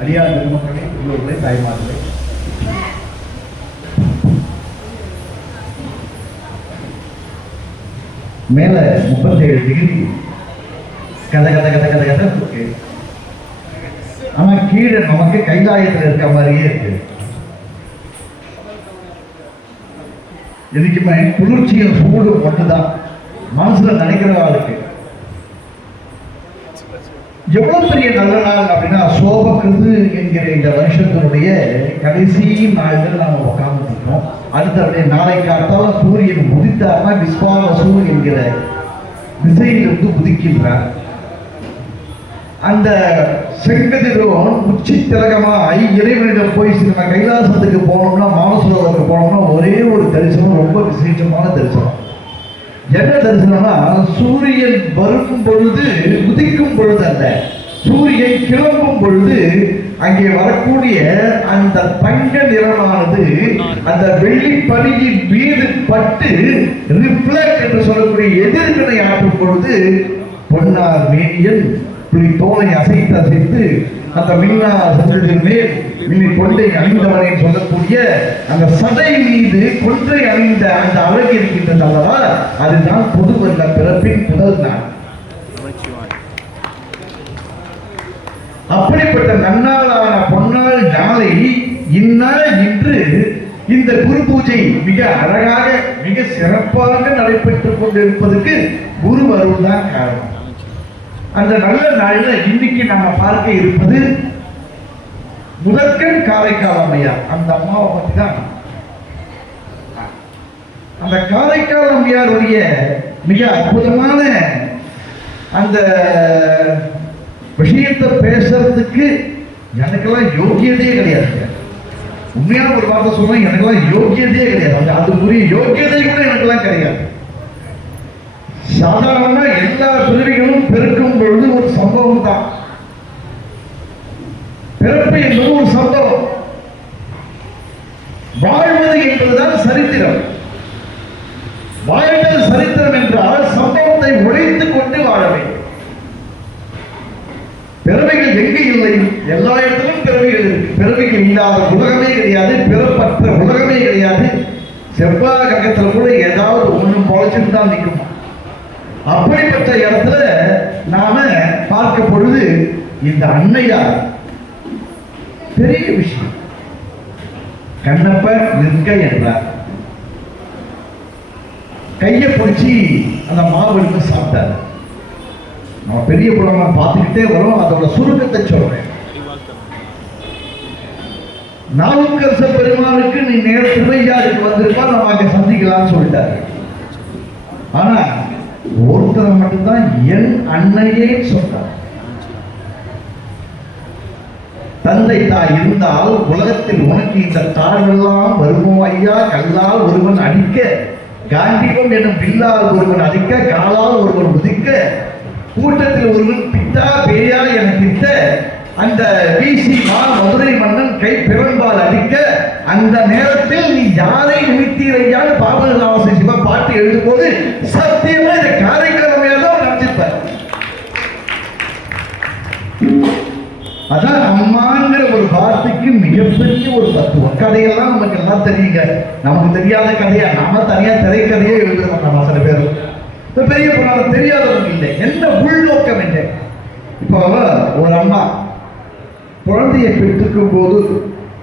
அடியார் பெருமக்களே உள்ளூர்களே தாய்மார்களே. மேல முப்பத்தேழு டிகிரி கத கத கத கத கத இருக்கு. ஆனா கீழே நமக்கு கைலாயத்துல இருக்க மாதிரியே இருக்கு. எதுக்குமே குளிர்ச்சியும் சூடு மட்டும்தான் மனசுல நினைக்கிறவாளுக்கு எவ்வளவு பெரிய நல்ல நாள் அப்படின்னா சோபகிருது என்கிற இந்த வருஷத்தினுடைய கடைசி நாள்கள் நாம உட்கார்ந்துருக்கோம் அடுத்த நாளை காத்தால சூரியன் உதித்தார்னா விஸ்வாவசு என்கிற திசையிலிருந்து உதிக்கின்றார். அந்த செங்கதிரும் உச்சி திலகமாய் இறைவனிடம் போய் சில கைலாசத்துக்கு போனோம்னா மானசரோவருக்கு போனோம்னா ஒரே ஒரு தரிசனம் ரொம்ப விசேஷமான தரிசனம். என்ன தரிசனம்னா சூரியன் வரும் பொழுது உதிக்கும் பொழுது அல்ல. சூரியன் கிளம்பும் பொழுது அங்கே வரக்கூடிய அந்த தங்க நிறமானது அந்த வெள்ளி பனியின் மீது பட்டு ரிஃப்ளெக்ட் என்று சொல்லக்கூடிய எதிர்வினை ஆற்றும் பொழுது பொன்னார் மேனியன் இப்படி தோலை அசைத்து அசைத்து அந்த மின்னா சந்ததியின் மேல் மின்னி கொண்டை அணிந்தவனை சொல்லக்கூடிய அந்த சதை மீது கொன்றை அணிந்த அந்த அழகு இருக்கின்றது அல்லவா? அதுதான் பொது வருட பிறப்பின் முதல் நாள் அப்படிப்பட்ட நன்னாளான பொன்னாள் நாளை இந்நாள் இன்று இந்த குரு பூஜை மிக அழகாக மிக சிறப்பாக நடைபெற்றுக் கொண்டிருப்பதற்கு குரு அருள் தான் காரணம். அந்த நல்ல நாளில் இன்னைக்கு நம்ம பார்க்க இருப்பது முதற்கண் காரைக்கால் அம்மையார் அந்த அம்மாவை பத்தி தான் அந்த காரைக்கால் அம்மையாருடைய மிக அற்புதமான அந்த விஷயத்தை பேசுறதுக்கு எனக்கெல்லாம் யோகியதையே கிடையாது. உண்மையான ஒரு வார்த்தை சொன்னா எனக்கெல்லாம் யோகியதையே கிடையாது. அந்த அதுக்குரிய யோகியதை கூட எனக்கெல்லாம் கிடையாது. சாதாரண எல்லா பிறவிகளும் பெருக்கும் பொழுது ஒரு சம்பவம் தான். பிறப்பு என்பது ஒரு சம்பவம். வாழ்வது என்பதுதான் சரித்திரம். வாழ்வது சரித்திரம் என்றால் சம்பவத்தை உழைத்துக் கொண்டு வாழ வேண்டும். பிறவைகள் எங்கு இல்லை? எல்லா இடத்திலும் பிறவைகள் இருக்கு. பிறவைகள் இல்லாத உலகமே கிடையாது. பிறப்பற்ற உலகமே கிடையாது. செவ்வாய் கக்கத்தில் கூட ஏதாவது ஒன்றும் பொழைச்சிட்டு தான் நிற்குமா? அப்படிப்பட்ட இடத்துல நாம பார்க்க பொழுது இந்த அன்னையார் பெரிய விஷயம். கண்ணப்ப நிற்க என்றார். கையை பிடிச்சி அந்த மாவு எடுத்து சாப்பிட்டார். நம்ம பெரிய புராணம் பார்த்துக்கிட்டே வரோம் அதோட சுருக்கத்தை சொல்றேன். நாவுக்கரச பெருமானுக்கு நீ நேர திருவையாருக்கு வந்திருப்பா நம்ம அங்க சந்திக்கலாம்னு சொல்லிட்டாரு. ஆனா ஒருத்தர் மட்டும்தான் என் அன்னையே சொல்றார் தந்தை தாய் இருந்தால் உலகத்தில் உனக்கு இந்த தாழ்வெல்லாம் வருமோ ஐயா கல்லால் ஒருவன் அடிக்க காந்திபம் எனும் பில்லால் ஒருவன் அடிக்க காலால் ஒருவன் உதிக்க கூட்டத்தில் ஒருவன் பித்தா பேயா என பித்த அந்த பிசி மா மதுரை மன்னன் கை பிறன்பால் அடிக்க அந்த நேரத்தில் நீ யாரை நிமித்தீரையான்னு பாபநாச பாட்டு எழுதும் போது சத்தியமா இந்த காரைக்கிழமையா தான் நடத்திருப்பார் அதான் அம்மாங்கிற ஒரு வார்த்தைக்கு மிகப்பெரிய ஒரு தத்துவம். கதையெல்லாம் நமக்கு எல்லாம் தெரியுங்க. நமக்கு தெரியாத கதையா? நாம தனியா திரைக்கதையே எழுதுறோம் நம்ம சில பேர். பெரிய புராணம் தெரியாதவங்க இல்லை. என்ன உள்நோக்கம் இல்லை. இப்போ ஒரு அம்மா. குழந்தையை பெற்றுக்கும் போது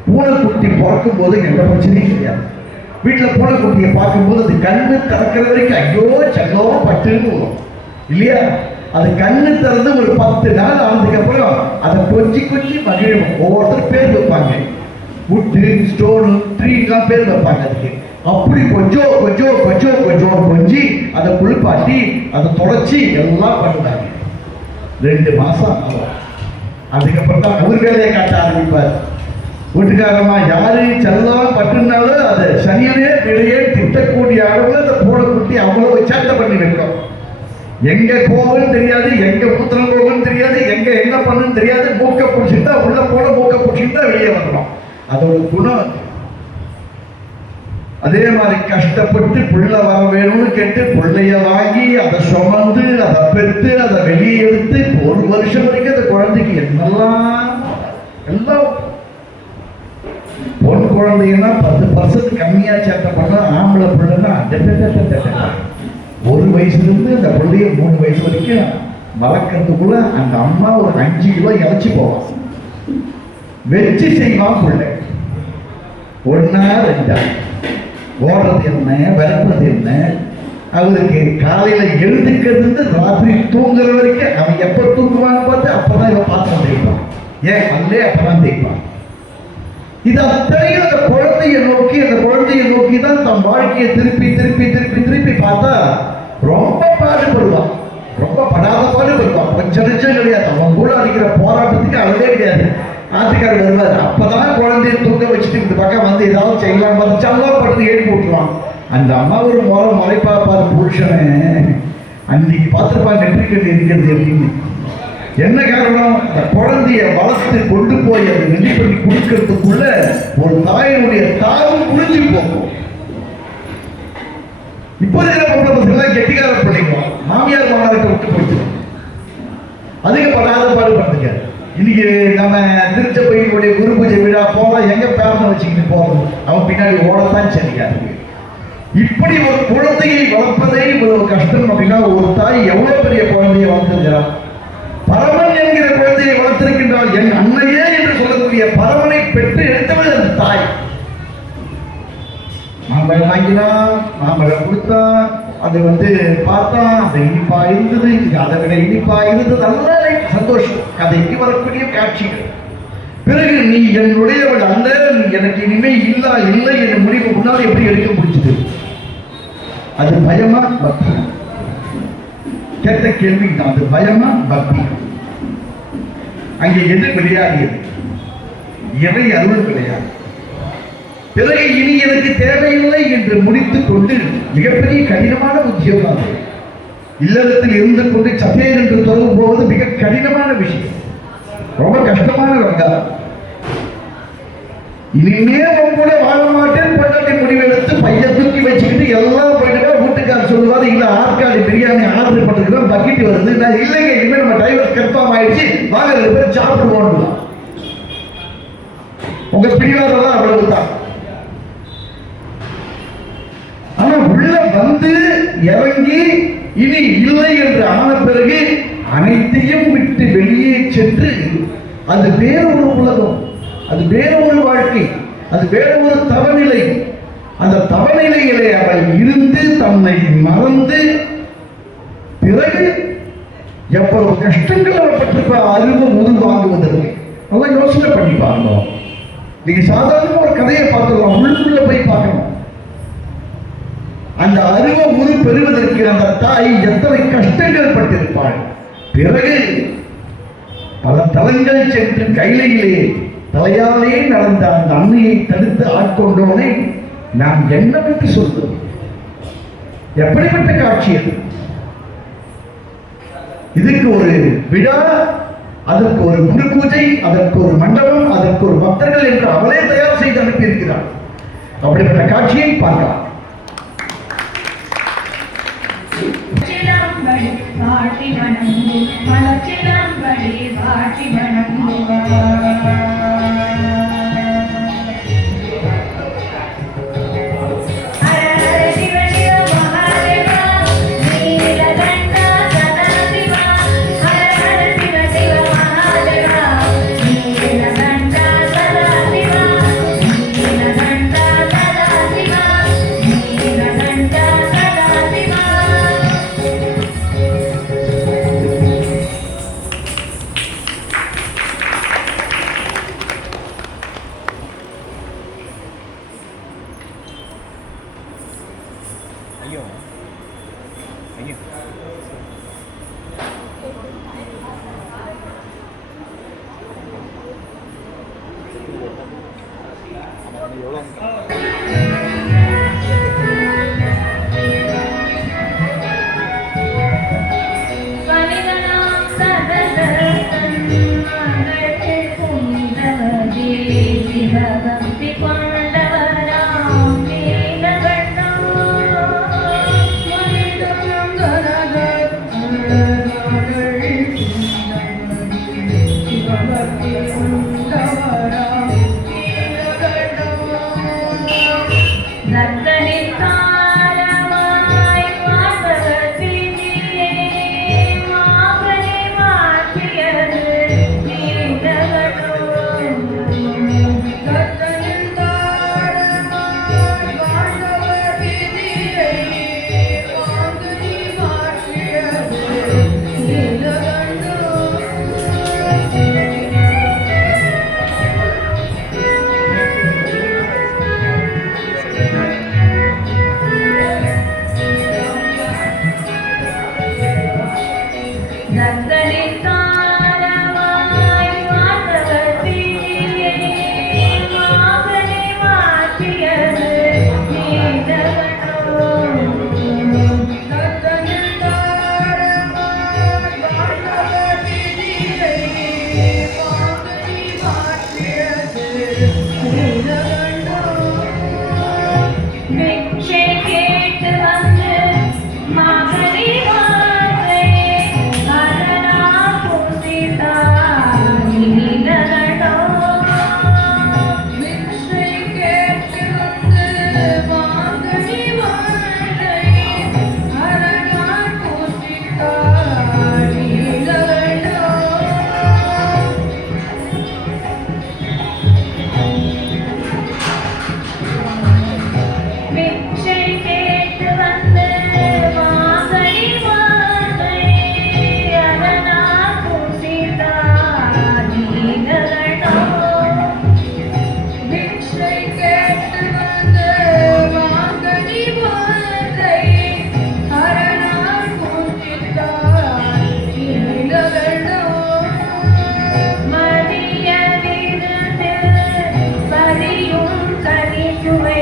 பூனைக்குட்டி பிறக்கும் போது எந்த பிரச்சனையும் கிடையாது. வீட்டில் பூனைக்குட்டியை பார்க்கும்போது அது கண்ணு திறக்கிற வரைக்கும் ஐயோ செல்லோ பட்டுன்னு இல்லையா? அது கண்ணு திறந்து ஒரு பத்து நாள் ஆனதுக்கப்புறம் அதை கொஞ்சி கொஞ்சி மகிழும். ஒவ்வொருத்தர் பேர் வைப்பாங்க. wood ஸ்டோனு ட்ரீலாம் பேர் வைப்பாங்க அதுக்கு. அப்படி கொஞ்சம் கொஞ்சம் கொஞ்சம் கொஞ்சம் கொஞ்சி அதை குளிப்பாட்டி அதை தொடச்சி எல்லாம் பண்ணுவாங்க. ரெண்டு மாதம் ஆகும். அதுக்கப்புறம் தான் அவர் வேலையை காட்ட ஆரம்பிப்பார். வீட்டுக்காரமா யாரு செல்லாம் பட்டுனாலும் அதை சனியனே பிழையே திட்டக்கூடிய அளவு அந்த பூனை குட்டி அவ்வளவு சேட்டை பண்ணி வைக்கும் எங்க போகும் தெரியாது எங்க மூத்திரம் போகும் தெரியாது எங்க என்ன பண்ணுன்னு தெரியாது. மூக்க பிடிச்சிருந்தா உள்ள போட மூக்க பிடிச்சிருந்தா வெளியே வரணும். அதோட குணம் அதே. மாதிரி கஷ்டப்பட்டு புள்ள வர வேணும்னு கேட்டு பிள்ளைய வாங்கி அதை சுமந்து அதை பெற்று அதை வெளியே எடுத்து ஒரு வருஷம் வரைக்கும் அந்த குழந்தைக்கு என்னெல்லாம் எல்லாம் பொன் குழந்தைங்கன்னா பத்து பர்சன்ட் கம்மியா சேட்டை பண்ணா ஆம்பளை பிள்ளைன்னா ஒரு வயசுல இருந்து அந்த பிள்ளைய மூணு வயசு வரைக்கும் வளர்க்கறதுக்குள்ள அந்த அம்மா ஒரு அஞ்சு கிலோ இழைச்சி போவான். வச்சு செய்வான் பிள்ளை. ஒன்னா ரெண்டா. ஓடுறது என்ன? விரட்டுறது என்ன? அவருக்கு காலையில எழுந்துக்கிறது ராத்திரி தூங்குற வரைக்கும் அவன் எப்ப தூங்குவான்னு பார்த்து அப்பதான் இவன் பாத்திரம் தேய்ப்பான். ஏன்? அல்லே அப்பதான் தேய்ப்பான். இது அத்தனையும் அந்த குழந்தையை நோக்கி அந்த குழந்தையை நோக்கி தான் தன் வாழ்க்கையை திருப்பி திருப்பி திருப்பி திருப்பி பார்த்தா ரொம்ப பாடுபடுவான். ரொம்ப படாத பாடுபடுவான். கொஞ்சம் நிச்சயம் கிடையாது. அவன் கூட அடிக்கிற போராட்டத்துக்கு அளவே கிடையாது. ஆத்துக்காரர் வருவார். அப்பதான் குழந்தைய தூங்க வச்சுட்டு இந்த பக்கம் வந்து ஏதாவது செய்யலாம். பார்த்து படுத்து ஏறி போட்டுருவான். அந்த அம்மா ஒரு முறை முறைப்பா பார்த்து புருஷனை அன்னைக்கு பார்த்துருப்பாங்க நெற்றிக்கட்டு இருக்கிறது அப்படின்னு என்ன காரணம்? அந்த குழந்தைய வளர்த்து கொண்டு போய் அதை ரெடி பண்ணி கொடுக்கறதுக்குள்ள ஒரு தாயினுடைய தாவும் புரிஞ்சு போகும். இப்போ இருக்கிற பொம்பளை பசங்க கெட்டிக்கார பிள்ளைங்க. மாமியார் மாமனார்கிட்ட விட்டு கொடுத்துருவோம் அதுக்கு படாத பண்ணுங்க. இன்னைக்கு நம்ம திருச்சபையினுடைய குரு பூஜை விழா போகலாம். எங்க பேரனை வச்சுக்கிட்டு போகணும். அவன் பின்னாடி ஓடத்தான் சரியா இப்படி ஒரு குழந்தையை வளர்ப்பதே இவ்வளவு கஷ்டம் அப்படின்னா ஒரு தாய் எவ்வளவு பெரிய குழந்தையை வளர்த்துருக்கிறார் குழந்தையை வளர்த்திருக்கின்றால் என் அன்னையே என்று சொல்லக்கூடிய பரவனை பெற்று எடுத்தவள் அந்த தாய். மாம்பழம் வாங்கினா மாம்பழம் கொடுத்தா அது வந்து பார்த்தா அது இனிப்பா இருந்தது இது அதை விட இனிப்பா இருந்தது. நல்ல சந்தோஷம். கதைக்கு வரக்கூடிய காட்சிகள். பிறகு நீ என்னுடையவள் அல்ல எனக்கு இனிமே இல்லா இல்லை என்ற முடிவு முன்னால் எப்படி எடுக்க முடிச்சது அது பயமா? பக்தி. கேட்ட கேள்வி அது பயமா? பக்தி. அங்கே எது வெளியாகியது எவை அருள் கிடையாது. பிறகு இனி எனக்கு தேவையில்லை என்று முடித்துக் கொண்டு மிகப்பெரிய கடினமான உத்தியோகம் அது. இல்லறத்தில் இருந்து கொண்டு சபையர் என்று தொடர்பு போவது மிக கடினமான விஷயம். ரொம்ப கஷ்டமான ரங்கா இனிமே உன் கூட வாழ மாட்டேன் பொண்டாட்டி முடிவெடுத்து பையன் தூக்கி வச்சுக்கிட்டு எல்லாம் போயிட்டு வீட்டுக்காரர் சொல்லுவாரு இல்ல ஆற்காடு பிரியாணி ஆர்டர் பண்ணிருக்கிறோம் பக்கெட் வருது. நான் இல்லைங்க இனிமே நம்ம டிரைவர் கன்ஃபார்ம் ஆயிடுச்சு வாங்க ரெண்டு பேரும் சாப்பிடுவோம் உங்க பிடிவாதெல்லாம் அவ்வளவுதான் ஆனா உள்ள வந்து இறங்கி இனி இல்லை என்று ஆன பிறகு அனைத்தையும் விட்டு வெளியே சென்று அது வேற ஒரு உலகம் அது வேற ஒரு வாழ்க்கை அது வேற ஒரு தவநிலை அந்த தவநிலையிலே அவள் இருந்து தன்னை மறந்து பிறகு எவ்வளவு கஷ்டங்கள் அவர் பட்டிருப்ப அறிவு முது வாங்குவதற்கு அதான் யோசனை பண்ணி பாருங்க. நீங்க சாதாரண ஒரு கதையை பார்த்துக்கலாம் உள்ளுக்குள்ள போய் பார்க்கணும் அந்த அருவ முது பெறுவதற்கு அந்த தாய் எத்தனை கஷ்டங்கள் பட்டிருப்பாள். பிறகு பல தலங்கள் சென்று கைலையிலே தலையாலே நடந்த அந்த அன்னையை தடுத்து ஆட்கொண்டோனே நாம் என்னவென்று சொல்வது எப்படிப்பட்ட காட்சி அது? இதுக்கு ஒரு விழா அதற்கு ஒரு குரு பூஜை அதற்கு ஒரு மண்டபம் அதற்கு ஒரு பக்தர்கள் என்று அவளே தயார் செய்து அனுப்பியிருக்கிறார் அப்படிப்பட்ட காட்சியை பார்க்கலாம். பாட்டி வணங்கு மலச்சிலம்படி பாட்டி வணங்கு Sir, you may.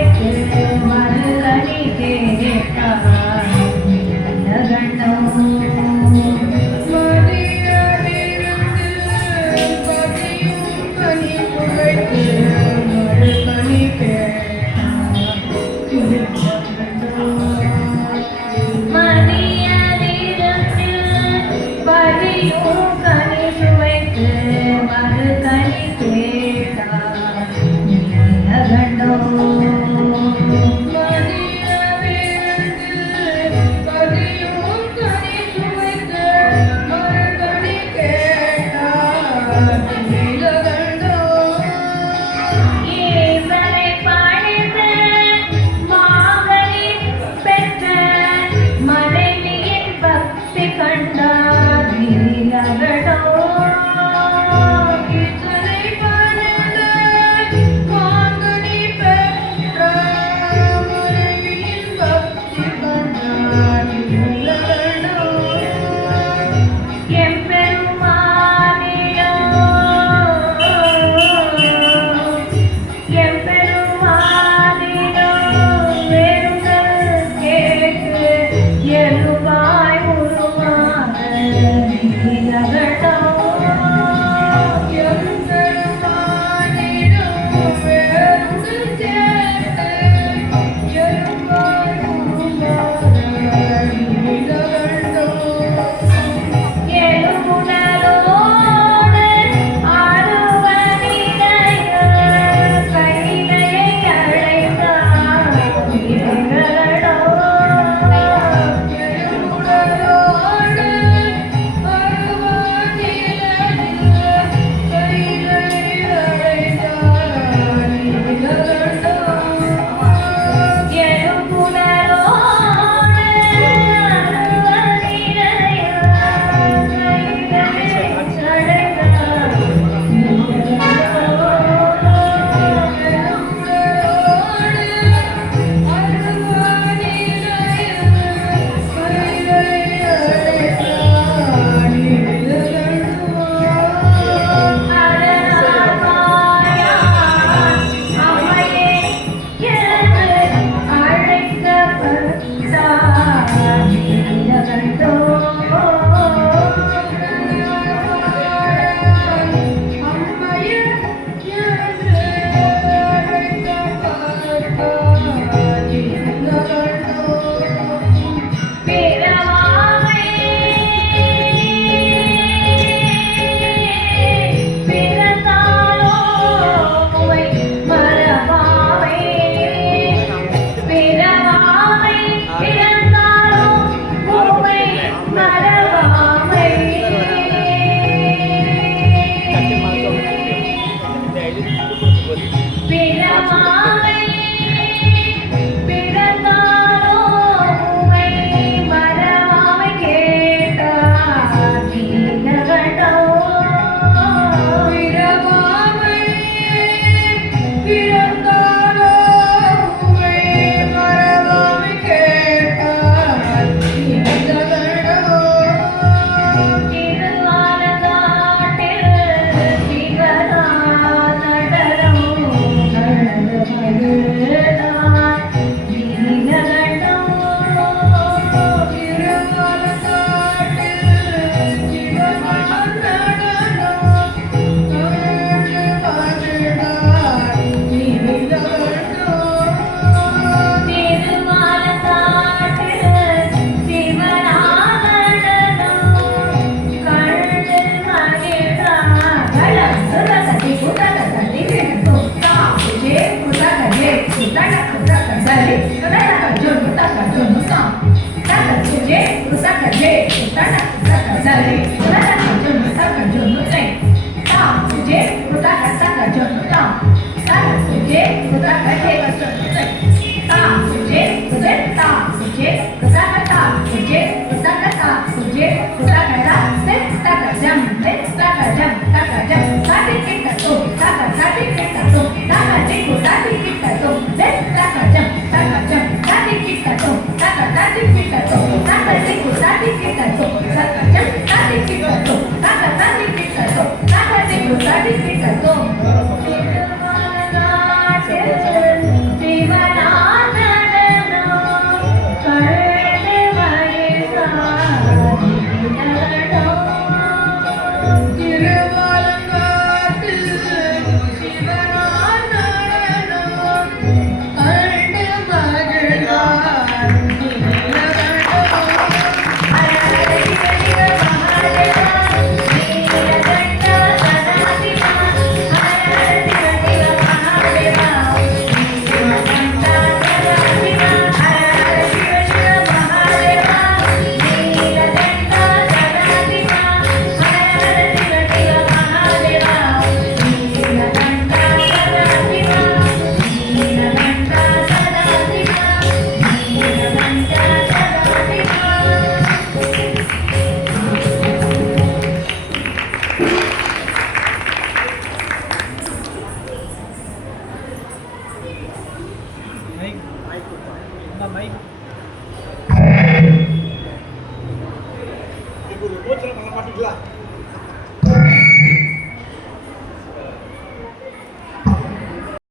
ये सदा बैठे बच्चों